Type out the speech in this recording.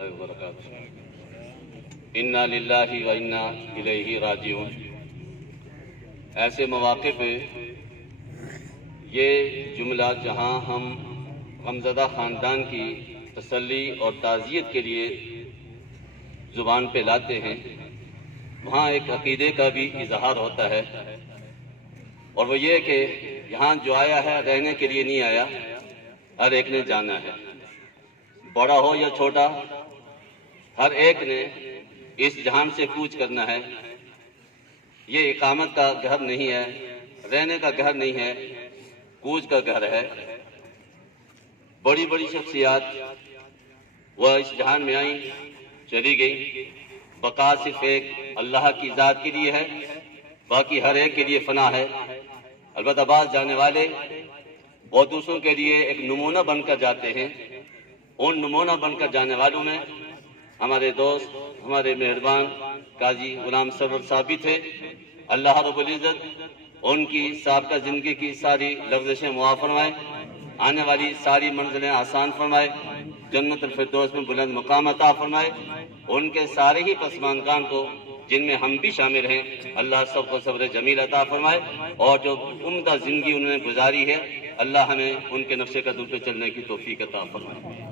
وبرکاتہ۔ انا للہ و انا الیہ راجعون۔ ایسے مواقع پہ یہ جملہ جہاں ہم غمزدہ خاندان کی تسلی اور تعزیت کے لیے زبان پہ لاتے ہیں، وہاں ایک عقیدے کا بھی اظہار ہوتا ہے، اور وہ یہ کہ یہاں جو آیا ہے رہنے کے لیے نہیں آیا، ہر ایک نے جانا ہے، بڑا ہو یا چھوٹا، ہر ایک نے اس جہان سے کوچ کرنا ہے۔ یہ اقامت کا گھر نہیں ہے، رہنے کا گھر نہیں ہے، کوچ کا گھر ہے۔ بڑی بڑی شخصیات وہ اس جہان میں آئیں، چلی گئی، بقا صرف ایک اللہ کی ذات کے لیے ہے، باقی ہر ایک کے لیے فنا ہے۔ البتہ بعض جانے والے وہ دوسروں کے لیے ایک نمونہ بن کر جاتے ہیں۔ ان نمونہ بن کر جانے والوں میں ہمارے دوست، ہمارے مہربان قاضی غلام سرور صاحب بھی تھے۔ اللہ رب العزت ان کی سابقہ زندگی کی ساری لغزشیں معاف فرمائے، آنے والی ساری منزلیں آسان فرمائے، جنت الفردوس میں بلند مقام عطا فرمائے۔ ان کے سارے ہی پسماندگان کو، جن میں ہم بھی شامل ہیں، اللہ سب کو صبر جمیل عطا فرمائے، اور جو عمدہ زندگی انہوں نے گزاری ہے، اللہ ہمیں ان کے نقش قدم پہ چلنے کی توفیق عطا فرمائے۔